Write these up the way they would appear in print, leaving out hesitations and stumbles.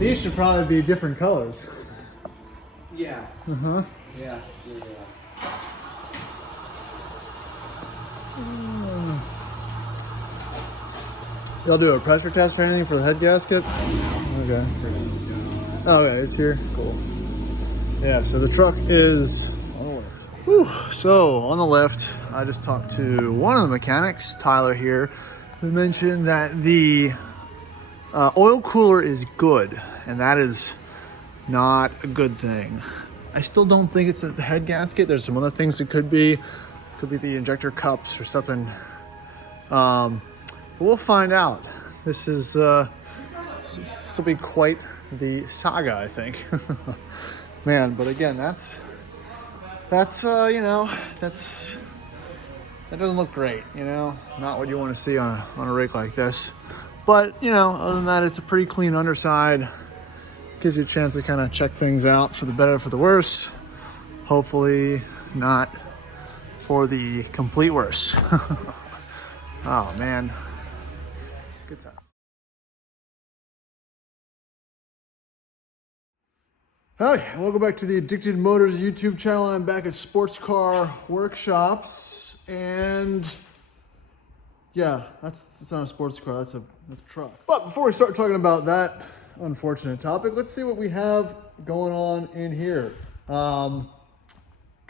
These should probably be different colors. Yeah. Uh-huh. Yeah. Y'all do a pressure test or anything for the head gasket? Okay. Okay, it's here. Cool. Yeah, so the truck is on the lift. Whew. So on the lift, I just talked to one of the mechanics, Tyler here, who mentioned that the oil cooler is good, and that is not a good thing. I still don't think it's the head gasket. There's some other things it could be. Could be the injector cups or something. But we'll find out. This will be quite the saga, I think. Man, but again, that doesn't look great, not what you want to see on a rig like this. But other than that, it's a pretty clean underside. Gives you a chance to kind of check things out for the better, for the worse. Hopefully not for the complete worse. Oh man, good time. Howdy, welcome back to the Addicted Motors YouTube channel. I'm back at Sports Car Workshops, and yeah, that's not a sports car, that's a truck. But before we start talking about that unfortunate topic, let's see what we have going on in here. Got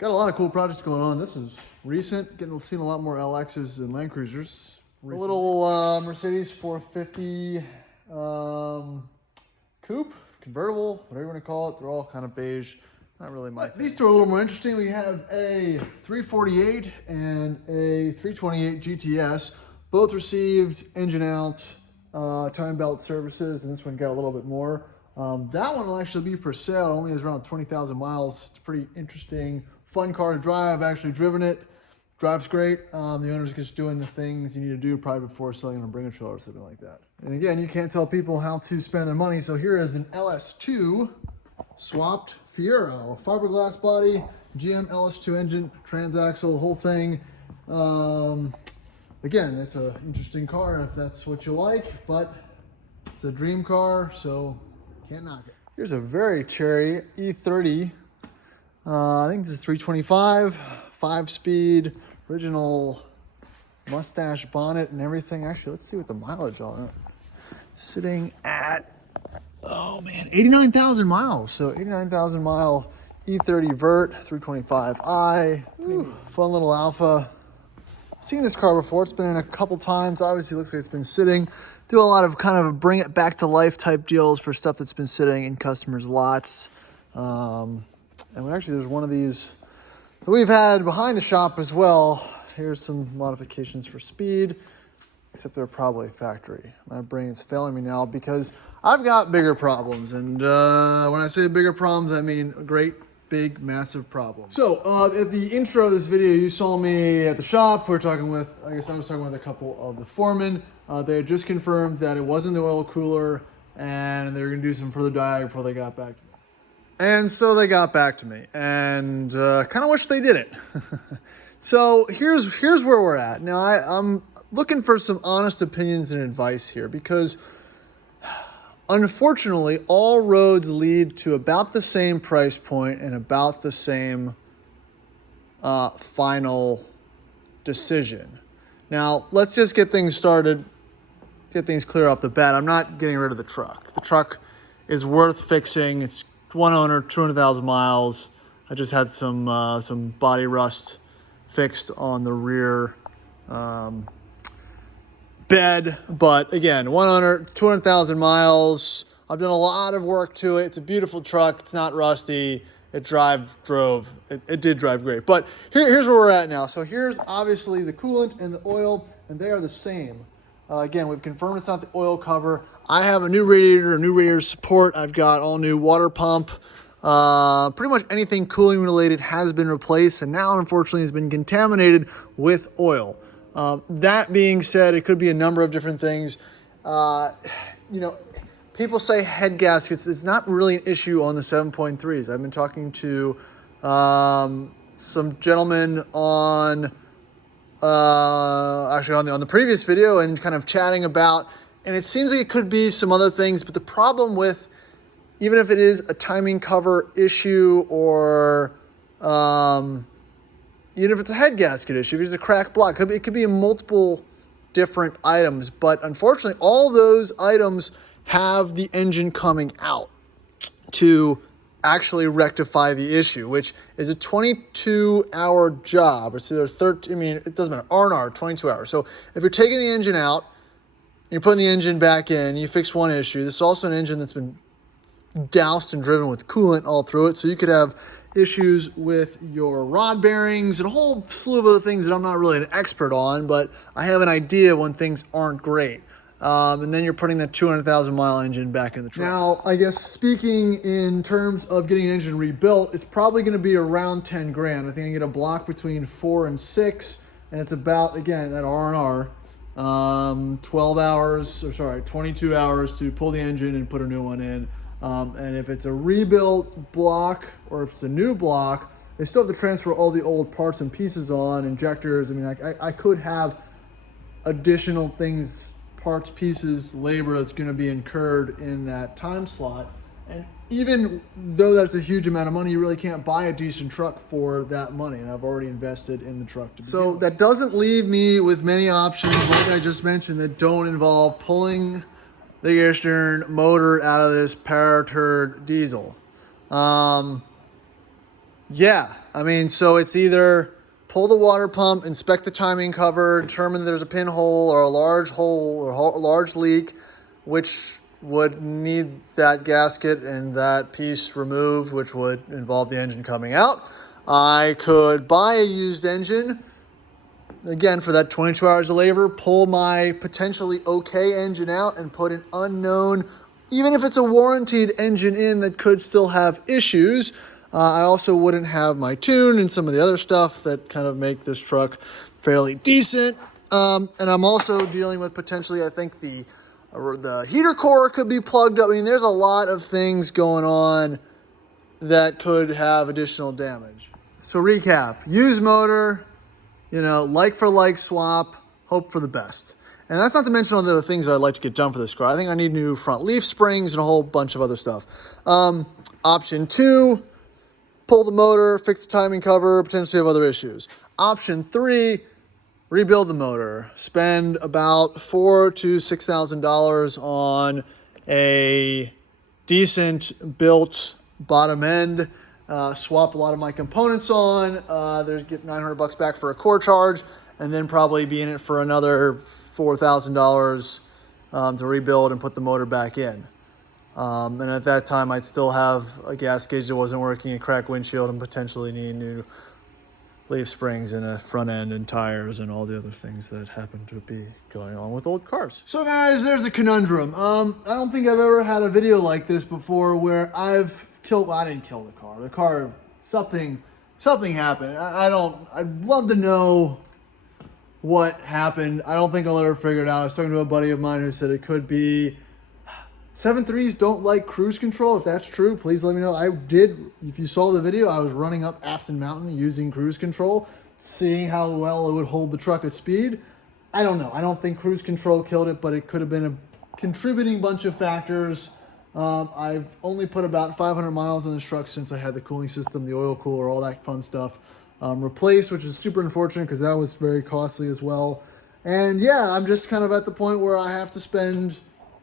a lot of cool projects going on. This is recent, seeing a lot more LXs and Land Cruisers. A little Mercedes 450 coupe, convertible, whatever you want to call it. They're all kind of beige. Not really my thing. These two are a little more interesting. We have a 348 and a 328 GTS. Both received engine out, time belt services, and this one got a little bit more. That one will actually be for sale. It only has around 20,000 miles. It's a pretty interesting, fun car to drive. I've actually driven it. Drives great. The owner's just doing the things you need to do probably before selling on a bringer trailer or something like that. And again, you can't tell people how to spend their money. So here is an LS2 swapped Fiero. Fiberglass body, GM LS2 engine, transaxle, whole thing. Again, it's an interesting car if that's what you like, but it's a dream car, so can't knock it. Here's a very cherry E30. I think this is 325, 5-speed, original mustache bonnet and everything. Actually, let's see what the mileage on it. Sitting at, oh man, 89,000 miles. So 89,000 mile E30 vert, 325i. Ooh, fun little Alpha. Seen this car before. It's been in a couple times. Obviously, looks like it's been sitting. Do a lot of kind of bring it back to life type deals for stuff that's been sitting in customers' lots. And there's one of these that we've had behind the shop as well. Here's some modifications for speed, except they're probably factory. My brain's failing me now because I've got bigger problems. And when I say bigger problems, I mean great, big, massive problems. So at the intro of this video, you saw me at the shop. I was talking with a couple of the foremen. They had just confirmed that it wasn't the oil cooler and they were gonna do some further diag before they got back to me. And so they got back to me, and kind of wish they didn't. So here's where we're at. Now I'm looking for some honest opinions and advice here, because unfortunately all roads lead to about the same price point and about the same final decision. Now let's just get things started, get things clear off the bat. I'm not getting rid of the truck. The truck is worth fixing. It's one owner, 200,000 miles. I just had some body rust fixed on the rear bed. But again, one owner, 200,000 miles. I've done a lot of work to it. It's a beautiful truck. It's not rusty. It did drive great. But here's where we're at now. So here's obviously the coolant and the oil, and they are the same. Again, we've confirmed it's not the oil cover. I have a new radiator support. I've got all new water pump. Pretty much anything cooling related has been replaced, and now unfortunately has been contaminated with oil. That being said, it could be a number of different things. People say head gaskets. It's not really an issue on the 7.3s. I've been talking to some gentlemen on on the previous video and kind of chatting about, and it seems like it could be some other things, but the problem with even if it is a timing cover issue or even if it's a head gasket issue, if it's a cracked block, it could be in multiple different items. But unfortunately, all those items have the engine coming out to actually rectify the issue, which is a 22-hour job. It's either 13, I mean, it doesn't matter, R&R, 22 hours. So if you're taking the engine out and you're putting the engine back in, you fix one issue. This is also an engine that's been doused and driven with coolant all through it. So you could have issues with your rod bearings and a whole slew of other things that I'm not really an expert on, but I have an idea when things aren't great. And then you're putting that 200,000 mile engine back in the truck. Now, I guess speaking in terms of getting an engine rebuilt, it's probably going to be around 10 grand. I think I can get a block between 4 and 6, and it's about, again, that R&R, 22 hours to pull the engine and put a new one in. And if it's a rebuilt block or if it's a new block, they still have to transfer all the old parts and pieces on, injectors. I mean, I could have additional things, parts, pieces, labor that's going to be incurred in that time slot. And even though that's a huge amount of money, you really can't buy a decent truck for that money. And I've already invested in the truck to begin with. So that doesn't leave me with many options, like I just mentioned, that don't involve pulling the gear steering motor out of this paraturd diesel. Yeah, I mean, so it's either pull the water pump, inspect the timing cover, determine that there's a pinhole or a large hole or a large leak, which would need that gasket and that piece removed, which would involve the engine coming out. I could buy a used engine, again, for that 22 hours of labor, pull my potentially okay engine out and put an unknown, even if it's a warranted engine in that could still have issues. I also wouldn't have my tune and some of the other stuff that kind of make this truck fairly decent. And I'm also dealing with potentially, I think the heater core could be plugged up. I mean, there's a lot of things going on that could have additional damage. So recap, used motor, like for like swap, hope for the best. And that's not to mention all the other things that I'd like to get done for this car. I think I need new front leaf springs and a whole bunch of other stuff. Option 2, pull the motor, fix the timing cover, potentially have other issues. Option 3, rebuild the motor. Spend about $4,000 to $6,000 on a decent built bottom end. Swap a lot of my components on. There's get $900 back for a core charge, and then probably be in it for another $4,000 to rebuild and put the motor back in. And at that time, I'd still have a gas gauge that wasn't working, a cracked windshield, and potentially need new leaf springs and a front end and tires and all the other things that happen to be going on with old cars. So guys, there's a conundrum. I don't think I've ever had a video like this before where I've killed, well, I didn't kill the car. The car, something happened. I'd love to know what happened. I don't think I'll ever figure it out. I was talking to a buddy of mine who said it could be 7.3s don't like cruise control. If that's true, please let me know. I did, if you saw the video, I was running up Afton Mountain using cruise control, seeing how well it would hold the truck at speed. I don't know. I don't think cruise control killed it, but it could have been a contributing bunch of factors. I've only put about 500 miles on this truck since I had the cooling system, the oil cooler, all that fun stuff replaced, which is super unfortunate because that was very costly as well. And yeah, I'm just kind of at the point where I have to spend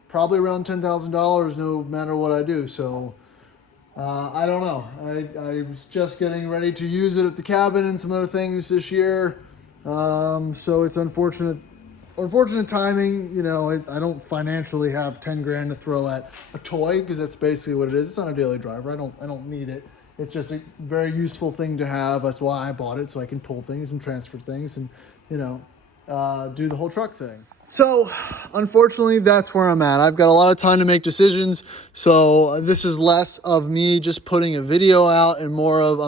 probably around $10,000 no matter what I do. So I don't know. I was just getting ready to use it at the cabin and some other things this year. So it's unfortunate timing. I don't financially have 10 grand to throw at a toy because that's basically what it is. It's not a daily driver. I don't need it. It's just a very useful thing to have. That's why I bought it, so I can pull things and transfer things and, do the whole truck thing. So, unfortunately, that's where I'm at. I've got a lot of time to make decisions, so this is less of me just putting a video out and more of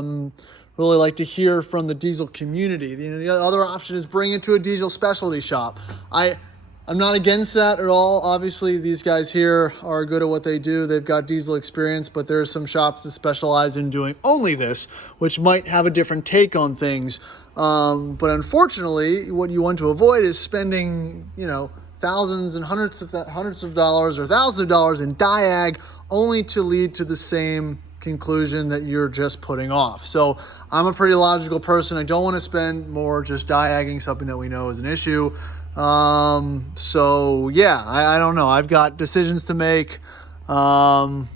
really like to hear from the diesel community. The other option is bring it to a diesel specialty shop. I'm not against that at all. Obviously, these guys here are good at what they do. They've got diesel experience, but there are some shops that specialize in doing only this, which might have a different take on things. But unfortunately, what you want to avoid is spending, thousands and hundreds of dollars or thousands of dollars in diag, only to lead to the same conclusion that you're just putting off. So I'm a pretty logical person. I don't want to spend more just diagging something that we know is an issue. So yeah, I don't know. I've got decisions to make, and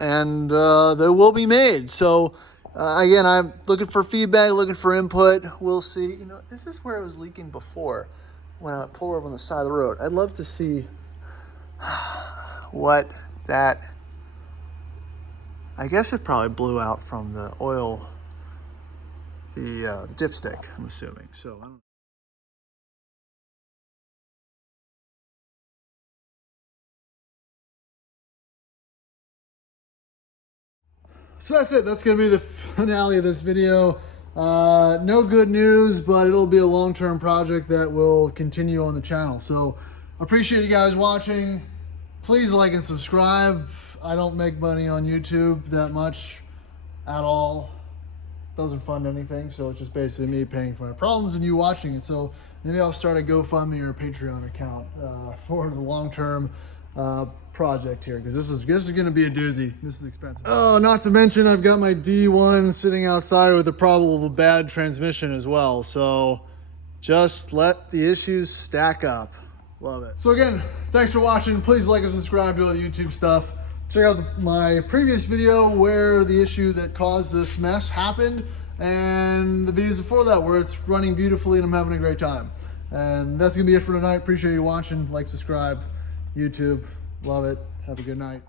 they will be made. So again, I'm looking for feedback, looking for input. We'll see. You know, this is where it was leaking before when I pulled over on the side of the road. I'd love to see what that, I guess it probably blew out from the oil, the dipstick, I'm assuming. So I don't. So that's it. That's going to be the finale of this video. No good news, but it'll be a long-term project that will continue on the channel. So appreciate you guys watching. Please like and subscribe. I don't make money on YouTube that much at all. Doesn't fund anything, so it's just basically me paying for my problems and you watching it. So maybe I'll start a GoFundMe or a Patreon account for the long-term project here, because this is going to be a doozy. This is expensive. Oh, not to mention I've got my D1 sitting outside with a probable bad transmission as well. So just let the issues stack up. Love it. So again, thanks for watching. Please like and subscribe to all the YouTube stuff. Check out my previous video where the issue that caused this mess happened, and the videos before that where it's running beautifully and I'm having a great time. And that's gonna be it for tonight. Appreciate you watching. Like, subscribe, YouTube. Love it. Have a good night.